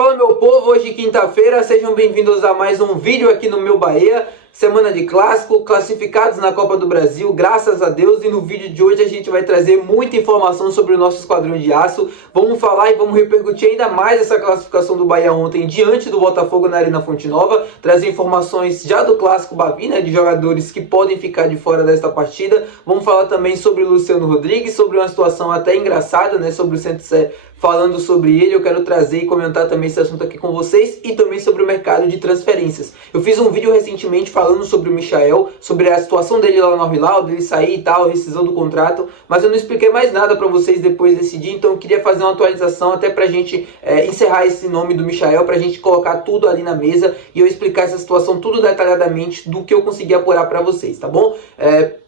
Fala meu povo, hoje quinta-feira, sejam bem-vindos a mais um vídeo aqui no meu Bahia. Semana de clássico, classificados na Copa do Brasil, graças a Deus. E no vídeo de hoje a gente vai trazer muita informação sobre o nosso esquadrão de aço. Vamos falar e vamos repercutir ainda mais essa classificação do Bahia ontem diante do Botafogo na Arena Fonte Nova. Trazer informações já do clássico Bavi, né, de jogadores que podem ficar de fora desta partida. Vamos falar também sobre o Luciano Rodrigues, sobre uma situação até engraçada, né, sobre o Centro-Sé. Falando sobre ele, eu quero trazer e comentar também esse assunto aqui com vocês e também sobre o mercado de transferências. Eu fiz um vídeo recentemente falando sobre o Michael, sobre a situação dele lá no Al-Hilal, dele sair e tal, rescisão do contrato, mas eu não expliquei mais nada para vocês depois desse dia, então eu queria fazer uma atualização até pra gente encerrar esse nome do Michael, pra gente colocar tudo ali na mesa e eu explicar essa situação tudo detalhadamente do que eu consegui apurar para vocês, tá bom?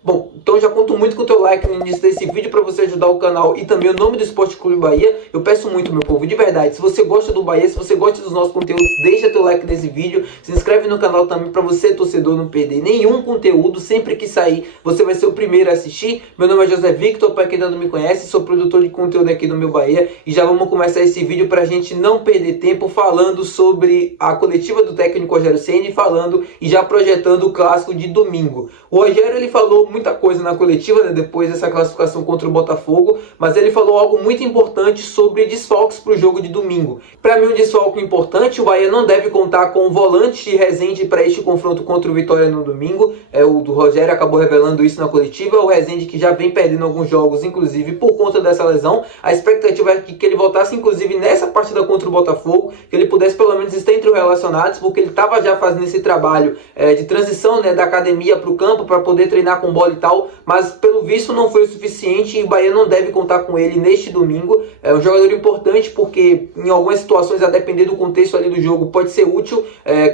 Bom, então já conto muito com o teu like no início desse vídeo para você ajudar o canal e também o nome do Esporte Clube Bahia. Eu peço muito, meu povo, de verdade, se você gosta do Bahia, se você gosta dos nossos conteúdos, deixa teu like nesse vídeo, se inscreve no canal também para você, torcedor, não perder nenhum conteúdo. Sempre que sair, você vai ser o primeiro a assistir. Meu nome é José Victor, para quem ainda não me conhece, sou produtor de conteúdo aqui no meu Bahia e já vamos começar esse vídeo para a gente não perder tempo falando sobre a coletiva do técnico Rogério Ceni, falando e já projetando o clássico de domingo. O Rogério, ele falou muita coisa na coletiva, né, depois dessa classificação contra o Botafogo, mas ele falou algo muito importante sobre desfalques para o jogo de domingo. Para mim, um desfalque importante: o Bahia não deve contar com o volante Rezende para este confronto contra o Vitória no domingo. O do Rogério acabou revelando isso na coletiva. O Rezende, que já vem perdendo alguns jogos, inclusive por conta dessa lesão. A expectativa é que ele voltasse, inclusive, nessa partida contra o Botafogo, que ele pudesse pelo menos estar entre os relacionados, porque ele estava já fazendo esse trabalho de transição, né, da academia para o campo, para poder treinar com bola e tal, mas pelo visto não foi o suficiente e o Bahia não deve contar com ele neste domingo. É um jogador importante porque em algumas situações, a depender do contexto ali do jogo, pode ser útil,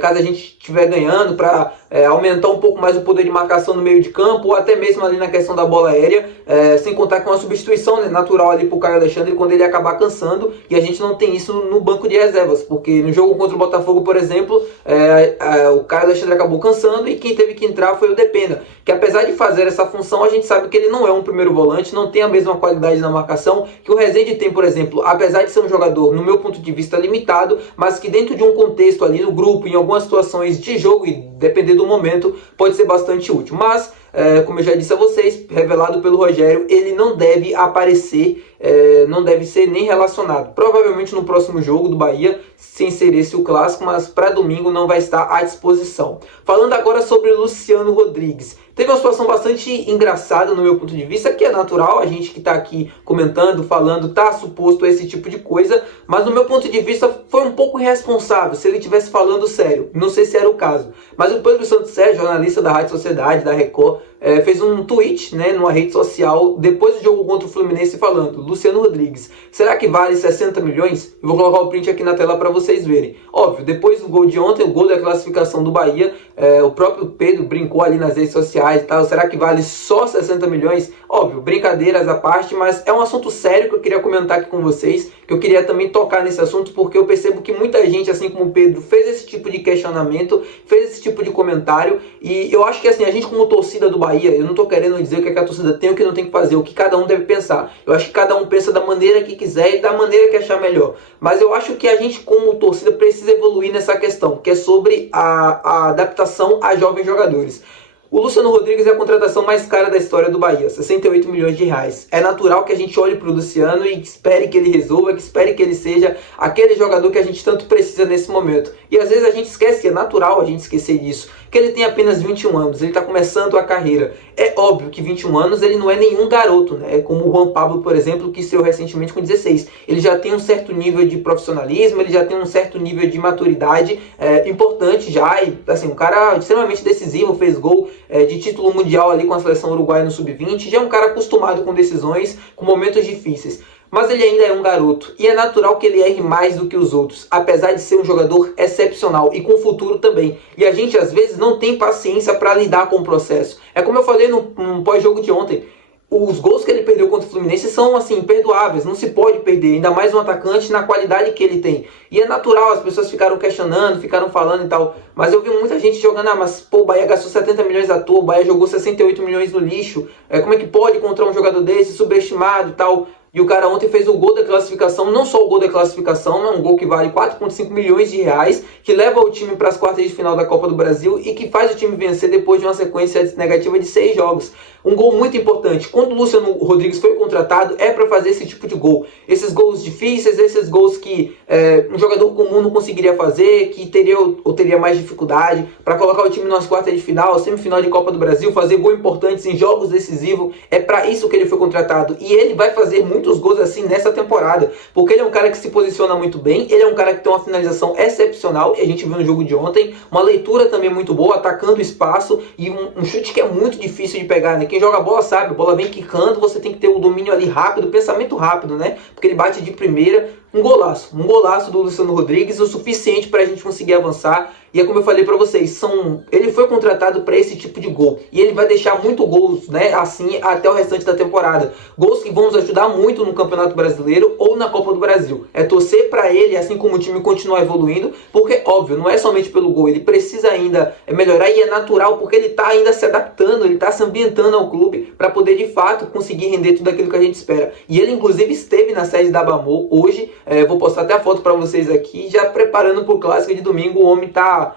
caso a gente estiver ganhando, para aumentar um pouco mais o poder de marcação no meio de campo, ou até mesmo ali na questão da bola aérea, sem contar com a substituição, né, natural ali para o Caio Alexandre quando ele acabar cansando, e a gente não tem isso no banco de reservas, porque no jogo contra o Botafogo, por exemplo, o Caio Alexandre acabou cansando e quem teve que entrar foi o Depena, que apesar de fazer essa função, a gente sabe que ele não é um primeiro volante, não tem a mesma qualidade na marcação que o Rezende tem, por exemplo, apesar de ser um jogador, no meu ponto de vista, limitado, mas que dentro de um contexto ali no grupo, em algumas situações de jogo e depender do momento, pode ser bastante útil. Mas, como eu já disse a vocês, revelado pelo Rogério, ele não deve aparecer, não deve ser nem relacionado. Provavelmente no próximo jogo do Bahia, sem ser esse o clássico, mas para domingo não vai estar à disposição. Falando agora sobre o Luciano Rodrigues. Teve uma situação bastante engraçada no meu ponto de vista, que é natural, a gente que está aqui comentando, falando, está suposto a esse tipo de coisa, mas no meu ponto de vista foi um pouco irresponsável se ele estivesse falando sério. Não sei se era o caso, mas o Pedro Santos Sérgio, jornalista da Rádio Sociedade, da Record, fez um tweet, né, numa rede social depois do jogo contra o Fluminense falando: Luciano Rodrigues, será que vale 60 milhões? Eu vou colocar o print aqui na tela para vocês verem. Óbvio, depois do gol de ontem, o gol da classificação do Bahia, o próprio Pedro brincou ali nas redes sociais e tal: será que vale só 60 milhões? Óbvio, brincadeiras à parte, mas é um assunto sério que eu queria comentar aqui com vocês, que eu queria também tocar nesse assunto, porque eu percebo que muita gente, assim como o Pedro, fez esse tipo de questionamento, fez esse tipo de comentário, e eu acho que assim, a gente como torcida do Bahia, eu não tô querendo dizer o que a torcida tem ou o que não tem que fazer, o que cada um deve pensar. Eu acho que cada um pensa da maneira que quiser e da maneira que achar melhor. Mas eu acho que a gente como torcida precisa evoluir nessa questão, que é sobre a adaptação a jovens jogadores. O Luciano Rodrigues é a contratação mais cara da história do Bahia, 68 milhões de reais. É natural que a gente olhe para o Luciano e espere que ele resolva, que espere que ele seja aquele jogador que a gente tanto precisa nesse momento. E às vezes a gente esquece, é natural a gente esquecer disso, que ele tem apenas 21 anos, ele está começando a carreira. É óbvio que 21 anos ele não é nenhum garoto, né? Como o Juan Pablo, por exemplo, que estreou recentemente com 16. Ele já tem um certo nível de profissionalismo, ele já tem um certo nível de maturidade importante já, e assim, um cara extremamente decisivo, fez gol de título mundial ali com a seleção uruguaia no Sub-20, já é um cara acostumado com decisões, com momentos difíceis. Mas ele ainda é um garoto, e é natural que ele erre mais do que os outros, apesar de ser um jogador excepcional e com futuro também. E a gente às vezes não tem paciência para lidar com o processo. É como eu falei no pós-jogo de ontem, os gols que ele perdeu contra o Fluminense são assim, imperdoáveis, não se pode perder, ainda mais um atacante na qualidade que ele tem. E é natural, as pessoas ficaram questionando, ficaram falando e tal, mas eu vi muita gente jogando: mas pô, o Bahia gastou 70 milhões à toa, o Bahia jogou 68 milhões no lixo, como é que pode contra um jogador desse, subestimado e tal? E o cara ontem fez o gol da classificação, não só o gol da classificação, é um gol que vale 4,5 milhões de reais, que leva o time para as quartas de final da Copa do Brasil e que faz o time vencer depois de uma sequência negativa de 6 jogos. Um gol muito importante. Quando o Luciano Rodrigues foi contratado, é para fazer esse tipo de gol. Esses gols difíceis, esses gols que um jogador comum não conseguiria fazer, que teria mais dificuldade, para colocar o time nas quartas de final, semifinal de Copa do Brasil, fazer gols importantes em jogos decisivos. É para isso que ele foi contratado. E ele vai fazer muitos gols assim nessa temporada, porque ele é um cara que se posiciona muito bem, ele é um cara que tem uma finalização excepcional, e a gente viu no jogo de ontem, uma leitura também muito boa, atacando o espaço, e um chute que é muito difícil de pegar, né? Quem joga a bola sabe, a bola vem quicando, você tem que ter o domínio ali rápido, pensamento rápido, né? Porque ele bate de primeira. Um golaço do Luciano Rodrigues, o suficiente para a gente conseguir avançar. E é como eu falei para vocês, ele foi contratado para esse tipo de gol. E ele vai deixar muito gols, né, assim, até o restante da temporada. Gols que vão nos ajudar muito no Campeonato Brasileiro ou na Copa do Brasil. É torcer para ele, assim como o time continuar evoluindo, porque, óbvio, não é somente pelo gol. Ele precisa ainda melhorar e é natural, porque ele está ainda se adaptando, ele está se ambientando ao clube para poder, de fato, conseguir render tudo aquilo que a gente espera. E ele, inclusive, esteve na sede da Bamô hoje. Vou postar até a foto para vocês aqui, já preparando para o clássico de domingo. O homem tá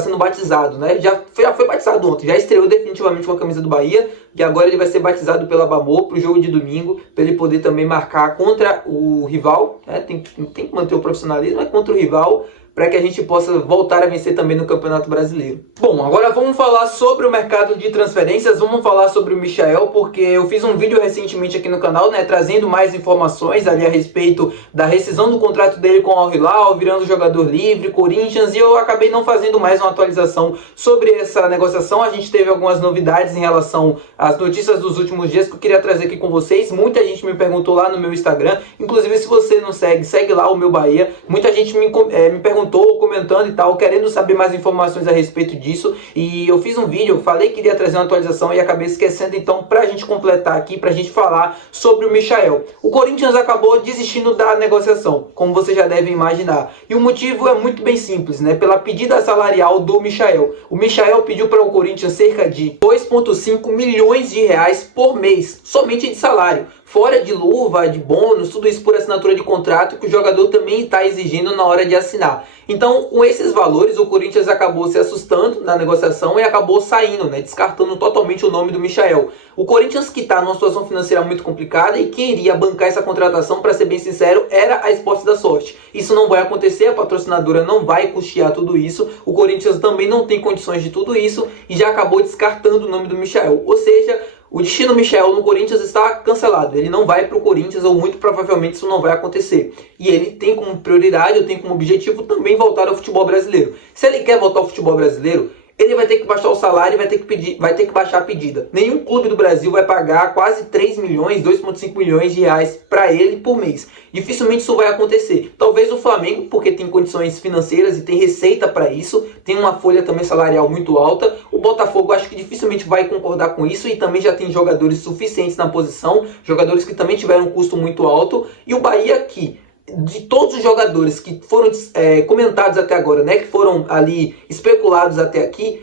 sendo batizado, né? Já foi batizado ontem, já estreou definitivamente com a camisa do Bahia, e agora ele vai ser batizado pela Bamô para o jogo de domingo, para ele poder também marcar contra o rival, né? Tem que manter o profissionalismo, contra o rival, para que a gente possa voltar a vencer também no Campeonato Brasileiro. Bom, agora vamos falar sobre o mercado de transferências, vamos falar sobre o Michael, porque eu fiz um vídeo recentemente aqui no canal, né, trazendo mais informações ali a respeito da rescisão do contrato dele com o Al Hilal, virando jogador livre, Corinthians, e eu acabei não fazendo mais uma atualização sobre essa negociação. A gente teve algumas novidades em relação às notícias dos últimos dias que eu queria trazer aqui com vocês. Muita gente me perguntou lá no meu Instagram, inclusive se você não segue lá o Meu Bahia. Muita gente me perguntou, comentando e tal, querendo saber mais informações a respeito disso, e eu fiz um vídeo, eu falei que iria trazer uma atualização e acabei esquecendo. Então, pra gente completar aqui, pra gente falar sobre o Michael. O Corinthians acabou desistindo da negociação, como você já deve imaginar, e o motivo é muito bem simples, né? Pela pedida salarial do Michael. O Michael pediu para o Corinthians cerca de 2,5 milhões de reais por mês, somente de salário, fora de luva, de bônus, tudo isso por assinatura de contrato que o jogador também está exigindo na hora de assinar. Então, com esses valores, o Corinthians acabou se assustando na negociação e acabou saindo, né, descartando totalmente o nome do Michael. O Corinthians, que está numa situação financeira muito complicada, e quem iria bancar essa contratação, para ser bem sincero, era a Esporte da Sorte. Isso não vai acontecer, a patrocinadora não vai custear tudo isso, o Corinthians também não tem condições de tudo isso e já acabou descartando o nome do Michael. Ou seja, o destino Michael no Corinthians está cancelado. Ele não vai para o Corinthians, ou muito provavelmente isso não vai acontecer. E ele tem como prioridade, ou tem como objetivo também voltar ao futebol brasileiro. Se ele quer voltar ao futebol brasileiro, ele vai ter que baixar o salário e vai ter que baixar a pedida. Nenhum clube do Brasil vai pagar quase 3 milhões, 2,5 milhões de reais para ele por mês. Dificilmente isso vai acontecer. Talvez o Flamengo, porque tem condições financeiras e tem receita para isso, tem uma folha também salarial muito alta. O Botafogo acho que dificilmente vai concordar com isso, e também já tem jogadores suficientes na posição, jogadores que também tiveram um custo muito alto. E o Bahia aqui, de todos os jogadores que foram comentados até agora, né, que foram ali especulados até aqui,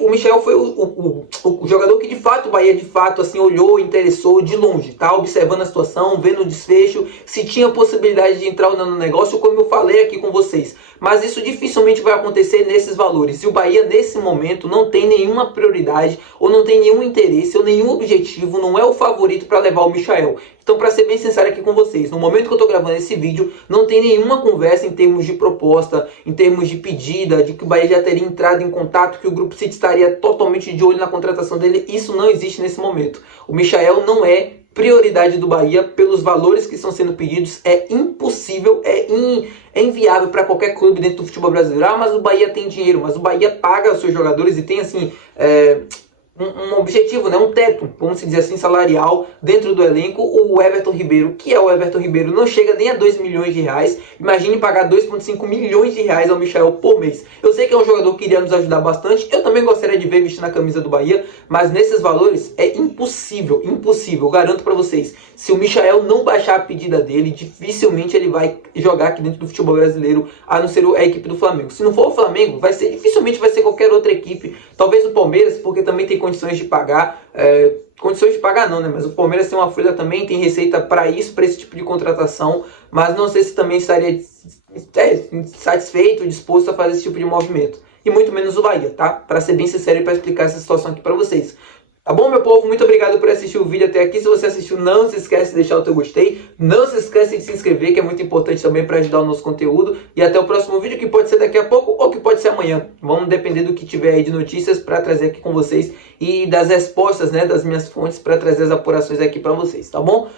o Michael foi o jogador que de fato o Bahia assim olhou, interessou de longe, tá observando a situação, vendo o desfecho, se tinha possibilidade de entrar ou não no negócio, como eu falei aqui com vocês. Mas isso dificilmente vai acontecer nesses valores. E o Bahia, nesse momento, não tem nenhuma prioridade, ou não tem nenhum interesse, ou nenhum objetivo, não é o favorito para levar o Michael. Então, para ser bem sincero aqui com vocês, no momento que eu estou gravando esse vídeo, não tem nenhuma conversa em termos de proposta, em termos de pedida, de que o Bahia já teria entrado em contato, que o Grupo City estaria totalmente de olho na contratação dele. Isso não existe nesse momento. O Michael não é prioridade do Bahia pelos valores que estão sendo pedidos. É impossível, é inviável para qualquer clube dentro do futebol brasileiro. Ah, mas o Bahia tem dinheiro, mas o Bahia paga os seus jogadores e tem assim um objetivo, né, um teto, vamos dizer assim, salarial dentro do elenco. O Everton Ribeiro, que é o Everton Ribeiro, não chega nem a 2 milhões de reais. Imagine pagar 2,5 milhões de reais ao Michael por mês. Eu sei que é um jogador que iria nos ajudar bastante, eu também gostaria de ver vestindo a camisa do Bahia, mas nesses valores é impossível, impossível, eu garanto para vocês. Se o Michael não baixar a pedida dele, dificilmente ele vai jogar aqui dentro do futebol brasileiro, a não ser a equipe do Flamengo. Se não for o Flamengo, dificilmente vai ser qualquer outra equipe, talvez o Palmeiras, porque também tem condições de pagar. Condições de pagar não, né? Mas o Palmeiras tem uma folha também, tem receita para isso, para esse tipo de contratação. Mas não sei se também estaria satisfeito, disposto a fazer esse tipo de movimento. E muito menos o Bahia, tá? Para ser bem sincero e para explicar essa situação aqui para vocês. Tá bom, meu povo? Muito obrigado por assistir o vídeo até aqui. Se você assistiu, não se esquece de deixar o teu gostei. Não se esquece de se inscrever, que é muito importante também para ajudar o nosso conteúdo. E até o próximo vídeo, que pode ser daqui a pouco ou que pode ser amanhã. Vamos depender do que tiver aí de notícias para trazer aqui com vocês. E das respostas, né, das minhas fontes para trazer as apurações aqui para vocês, tá bom?